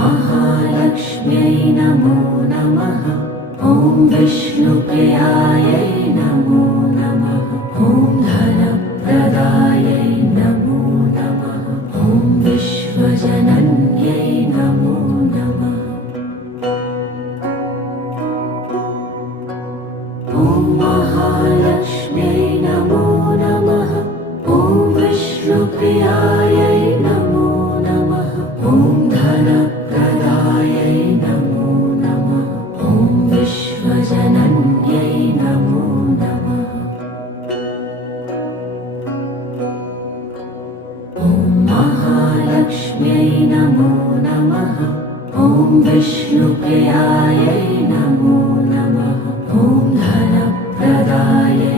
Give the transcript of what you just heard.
महालक्ष्म्यै नमो नमः। ॐ विष्णुप्रियायै नमो नमः। ॐ धनप्रदायै नमो नमः। ॐ विश्वजनन्यै नमो नमः। ॐ महालक्ष्म्यै नमो नमः। ॐ विष्णुप्रियायै नमो नमः। ॐ धनप्रदायै नमो नमः। ॐ विश्वजनन्यै नमो नमः। ॐ महालक्ष्म्यै नमो नमः। ॐ विष्णुप्रियायै नमो नमः। ॐ धनप्रदायै